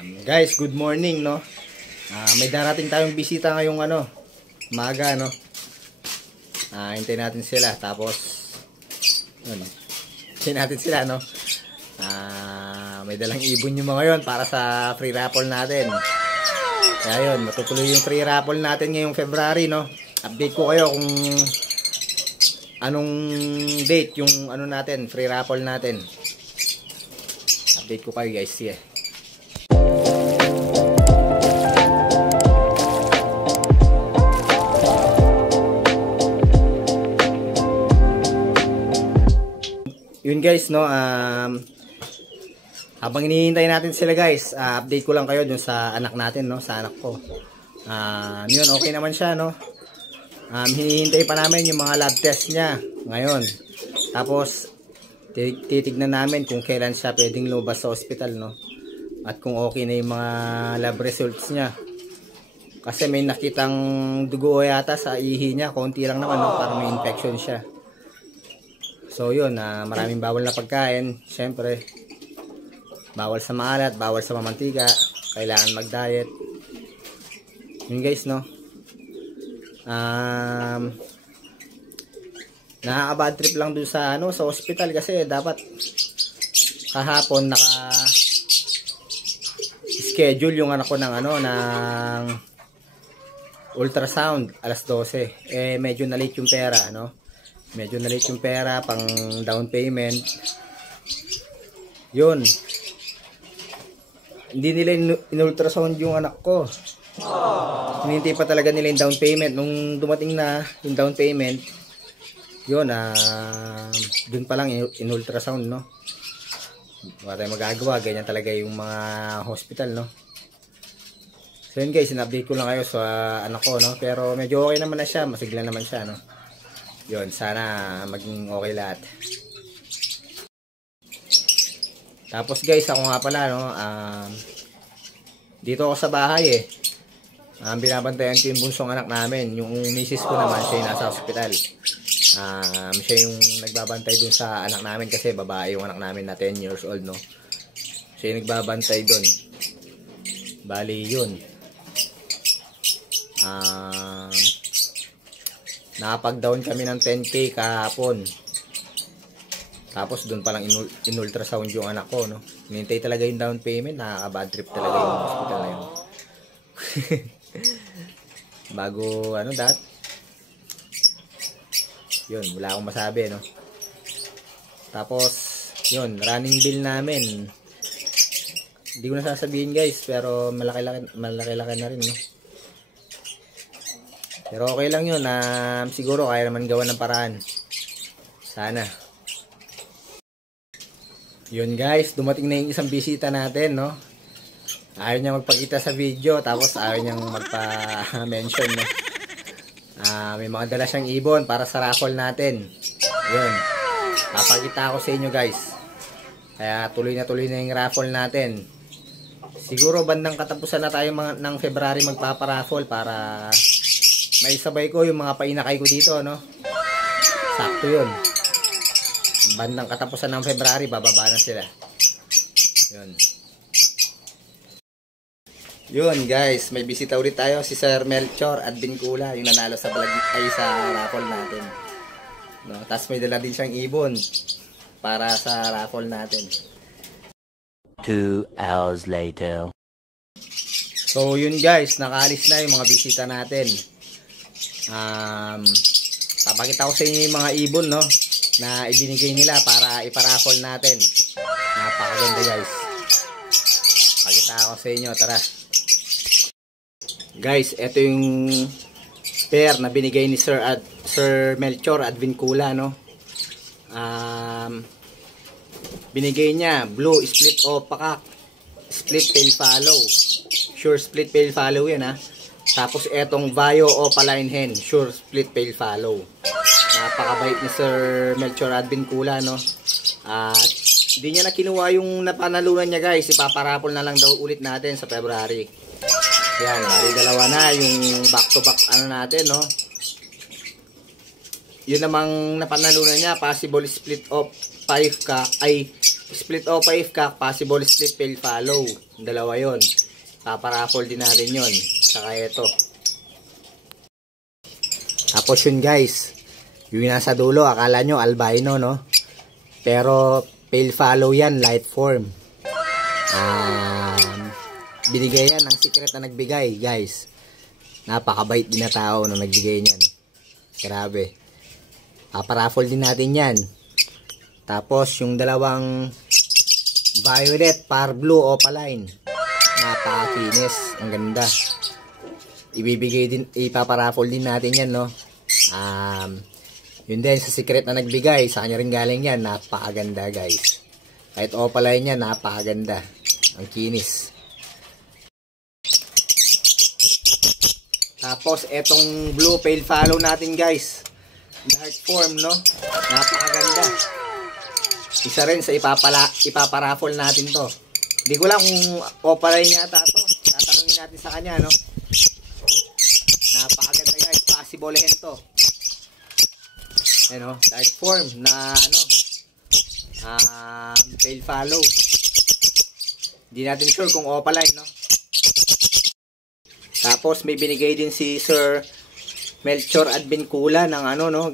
Guys, good morning, no? May darating tayong bisita ngayong maga, no? Hintayin natin sila. Tapos, hintayin natin sila, no? May dalang ibon yung mga yon para sa free raffle natin. Kaya yun, matutuloy yung free raffle natin ngayong February, no? Update ko kayo kung anong date yung natin, free raffle natin. Update ko kayo, guys. Sige. Yun guys, no, habang hinihintay natin sila guys, update ko lang kayo dun sa anak natin, no, sa anak ko. Yun, okay naman siya, no. Hinihintay pa namin yung mga lab test niya ngayon. Tapos titignan namin kung kailan siya pwedeng lumabas sa ospital, no. At kung okay na yung mga lab results niya. Kasi may nakitang dugo yata sa ihi niya, konti lang naman, no, parang may infection siya. So yun, maraming bawal na pagkain. Siyempre, bawal sa maalat, bawal sa mamantika. Kailangan mag-diet. Yun guys, no. Nakaka-bad trip lang dun sa sa hospital kasi dapat kahapon schedule yung anak ko ng ng ultrasound alas 12. Medyo na-late yung pera, no. Medyo na-late yung pera pang down payment. Yun. Hindi nila in-ultrasound yung anak ko. Hinintay pa talaga nila yung down payment. Nung dumating na yung down payment, yun, dun pa lang in-ultrasound, no. Wala tayong magagawa. Ganyan talaga yung mga hospital, no. So yun guys, in-update ko lang kayo sa anak ko, no. Pero medyo okay naman na siya. Masigla naman siya, no. Yun, sana maging okay lahat. Tapos guys, ako nga pala, no, dito ako sa bahay binabantayan ko yung bunsong anak namin. Yung misis ko naman, siya yung nasa hospital. Siya yung nagbabantay dun sa anak namin kasi babae yung anak namin na 10 years old, no. Siya yung nagbabantay dun. Bali yun. Nakapag-down kami ng 10K kahapon. Tapos doon pa lang in-ultrasound yung anak ko, no. Hinintay talaga yung down payment. Nakaka-bad trip talaga yung hospital na yun. Bago dat. Yun, wala akong masabi, no. Tapos yun, running bill namin. Hindi ko na sasabihin guys, pero malaki-laki na rin, no. Pero okay lang yun, siguro kaya naman gawa ng paraan. Sana. Yun guys, dumating na yung isang bisita natin, no. Ayaw niya magpakita sa video, tapos ayaw niyang magpa-mention, no. May mga dala siyang ibon para sa raffle natin. Yun. Papakita ko sa inyo guys. Kaya tuloy na yung raffle natin. Siguro bandang katapusan na tayo ng February magpaparaffle para may sabay ko yung mga painakay ko dito, no. Sakto yun. Bandang katapusan ng February, bababa na sila. Yun. Yun guys, may bisita ulit tayo. Si Sir Melchor Advincula, yung nanalo sa sa raffle natin, no. Tapos may dala din siyang ibon para sa raffle natin. 2 hours later. So yun guys, nakaalis na yung mga bisita natin. Papakita ko sa inyo yung mga ibon, no, na ibinigay nila para iparaffle natin. Napakaganda guys. Pakita ko sa inyo, tara. Guys, ito yung pair na binigay ni Sir Melchor Advincula, no. Binigay niya blue split opaque, split tail fallow. Sure split tail fallow yan, ha. Tapos etong Vaio opaline hen, sure split tail fallow. Napakabait ni Sir Melchor Advincula, no. At hindi niya na kinuha yung napanalunan niya guys. Ipaparapol na lang daw ulit natin sa February. Yan, bali dalawa na yung back to back natin, no. Yun namang napanalunan niya, possible split of 5K ay split OPA if ka, possible split fail follow. Dalawa yon. Paparaffle din natin yon. Saka ito. Tapos yun guys. Yung nasa dulo, akala nyo albino, no? Pero fail follow yan, light form. Binigay yan ng secret na nagbigay, guys. Napakabait din na tao na nagbigay niyan. Grabe. Paparaffle din natin yan. Tapos yung dalawang violet, par blue, opaline. Napakakinis. Ang ganda. Ipaparaffle din natin yan, no? Yun din sa secret na nagbigay. Sa kanya rin galing yan. Napakaganda, guys. Kahit opaline yan, napakaganda. Ang kinis. Tapos, etong blue fail follow natin, guys. Dark form, no? Napakaganda. Isa rin sa ipaparaffle natin to. Hindi ko lang kung opaline yata to. Tatanungin natin sa kanya, no? Napakaganda, guys. Possible hen to. Ano? Dark form na, fail follow. Hindi natin sure kung opaline, no? Tapos may binigay din si Sir Melchor Advincula ng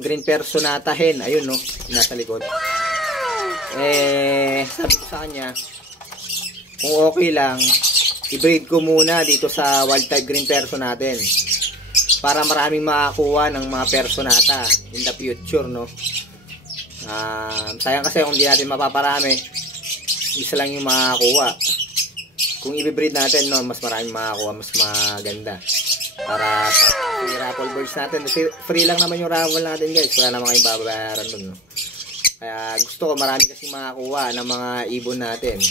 Green Personata hen. Ayun, no, nasa likod. Sabi ko sa kanya, kung okay lang, i-breed ko muna dito sa wild type green person natin para maraming makakuha ng mga personata in the future, no? Sayang kasi kung di natin mapaparami, isa lang yung makakuha. Kung i-breed natin, no, mas maraming makakuha, mas maganda. Para sa raffle birds natin. Free lang naman yung raffle natin, guys. Wala naman kayong babayaran dun, no? Kaya gusto ko marami kasi makakuha ng mga ibon natin.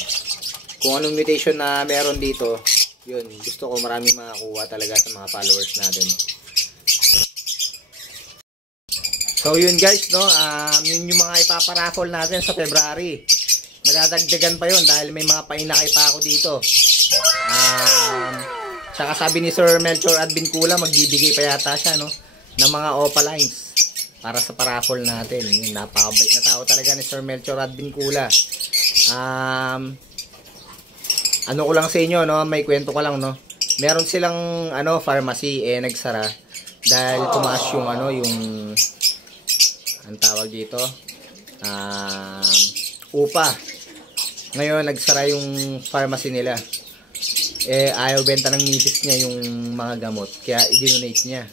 Kung anong mutation na meron dito, yun, gusto ko marami makakuha talaga sa mga followers natin. So yun guys, no, yun yung mga ipaparaffle natin sa February. Madadagdagan pa yun dahil may mga painakay pa ako dito. Saka sabi ni Sir Melchor Advincula, magbibigay pa yata siya, no, ng mga opalines para sa paraffle natin. Yun, napakabait na tao talaga ni Sir Melchor Advincula. Ano ko lang sa inyo, no, may kwento ko lang, no. Meron silang pharmacy nagsara dahil tumaas yung ang tawag dito, upa. Ngayon nagsara yung pharmacy nila. Ayaw benta ng misis niya yung mga gamot, kaya i-donate niya.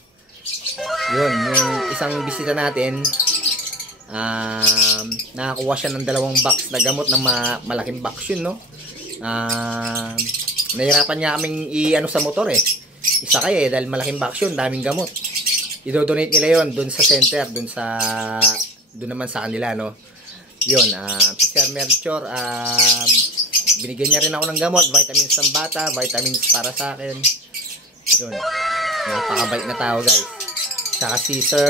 Yun, yung isang bisita natin, nakakuha siya ng 2 box na gamot ng malaking box yun, no. Nahirapan niya kaming sa motor isa kaya dahil malaking box yun, daming gamot. I-donate nila yon doon sa center, doon naman sa kanila, no. Yun, Sir Melchor, binigyan niya rin ako ng gamot, vitamins ng bata, vitamins para sa akin. Yun, napakabait na tao, guys. Saka si Sir,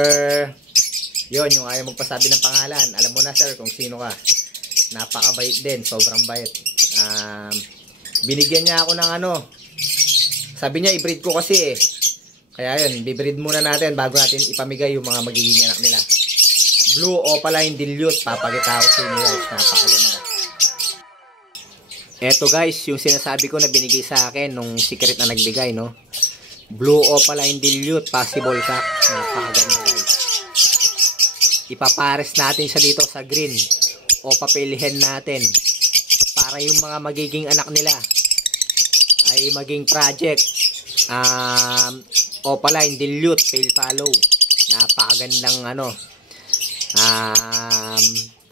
yun, yung ayaw magpasabi ng pangalan. Alam mo na, sir, kung sino ka. Napakabait din, sobrang bait. Binigyan niya ako ng sabi niya, i-breed ko kasi Kaya yun, bibreed muna natin bago natin ipamigay yung mga magiging anak nila. Blue Opaline Dilute, papakita ko sa inyo guys, napakaganda. Eto guys, yung sinasabi ko na binigay sa akin nung secret na nagbigay, no? Blue Opaline Dilute, possible cock, napakaganda guys. Ipapares natin siya dito sa green o papilihin natin para yung mga magiging anak nila ay maging project. Opaline Dilute, fail follow. Napakagandang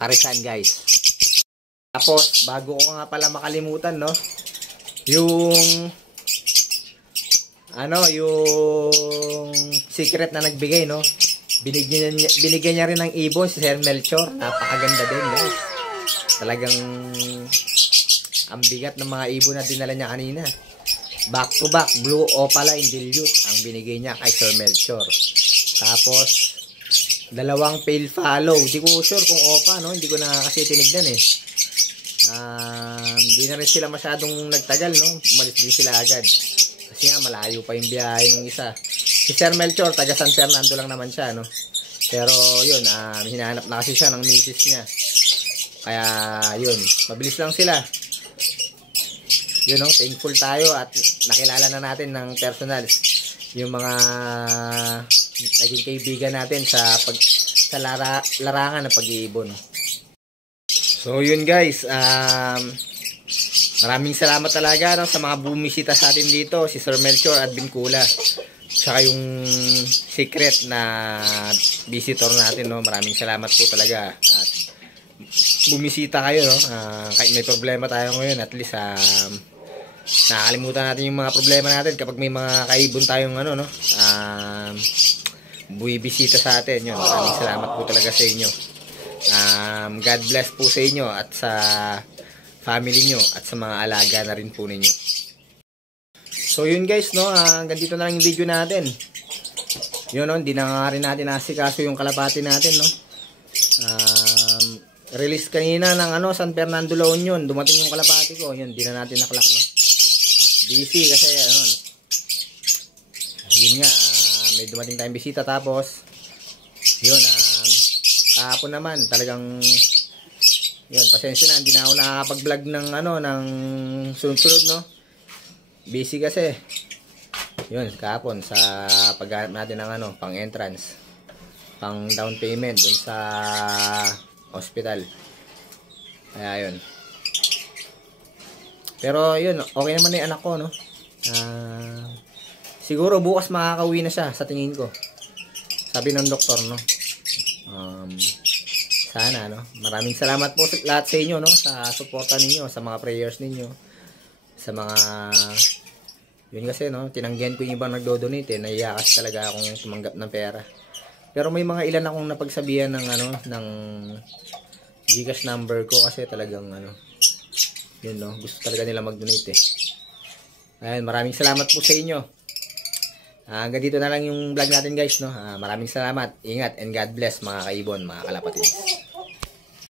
parisan guys. Tapos, bago ko nga pala makalimutan, no? Yung yung secret na nagbigay, no? Binigyan niya rin ng ibon si Sir Melchor. Napakaganda din, guys. Talagang ang bigat ng mga ibon na dinala niya kanina. Back to back, Blue Opaline Dilute ang binigay niya kay Sir Melchor. Tapos, 2 fail follow. Hindi ko sure kung opa, no? Hindi ko na kasi tinignan eh. Hindi na rin sila masyadong nagtagal, no? Umalis din sila agad. Kasi nga, malayo pa yung biyahe ng isa. Si Sir Melchor, taga San Fernando lang naman siya, no? Pero, yun, hinahanap na kasi siya ng misis niya. Kaya yun, mabilis lang sila. Yun, no? Thankful tayo at nakilala na natin ng personal yung mga naging kaibigan natin sa larangan ng pag-iibon. So yun guys, maraming salamat talaga, no, sa mga bumisita sa atin dito, si Sir Melchor at Bincula. Tsaka yung secret na visitor natin, no. Maraming salamat po talaga at bumisita kayo, no. Kahit may problema tayo ngayon, at least nakakalimutan natin yung mga problema natin kapag may mga kaibon tayong ano, no, buwibisita sa atin. Yun, maraming salamat po talaga sa inyo. God bless po sa inyo at sa family nyo at sa mga alaga na rin po ninyo. So yun guys, no, hanggang dito na lang yung video natin. Yun, no, hindi na nga rin natin nasikaso yung kalapati natin, no. Release kanina ng ano, San Fernando La Union, dumating yung kalapati ko. Yun, hindi na natin naklak, no. Busy kasi ano, yun nga, may dumating tayong bisita. Tapos yun, kahapon naman talagang yun, pasensya na, hindi na ako nakakapag-vlog ng ano, ng sunod-sunod, no. Busy kasi. Yun, kahapon sa paghanap natin ng ano, pang entrance, pang down payment dun sa hospital. Kaya yun. Pero yun, okay naman na yung anak ko, no. Siguro bukas makakauwi na siya sa tingin ko. Sabi ng doktor, no. Sana, no. Maraming salamat po lahat sa inyo, no, sa suporta ninyo, sa mga prayers ninyo, sa mga yun kasi, no, tinanggihan ko yung ibang nagdo-donate, nahiya kasi talaga akong tumanggap ng pera. Pero may mga ilan akong napagsabihan ng ano, ng GCash number ko kasi talagang ano, yun, no, gusto talaga nila mag-donate Ayun, maraming salamat po sa inyo. Hanggang dito na lang yung vlog natin guys, no. Maraming salamat. Ingat and God bless mga kaibon, mga kalapatids.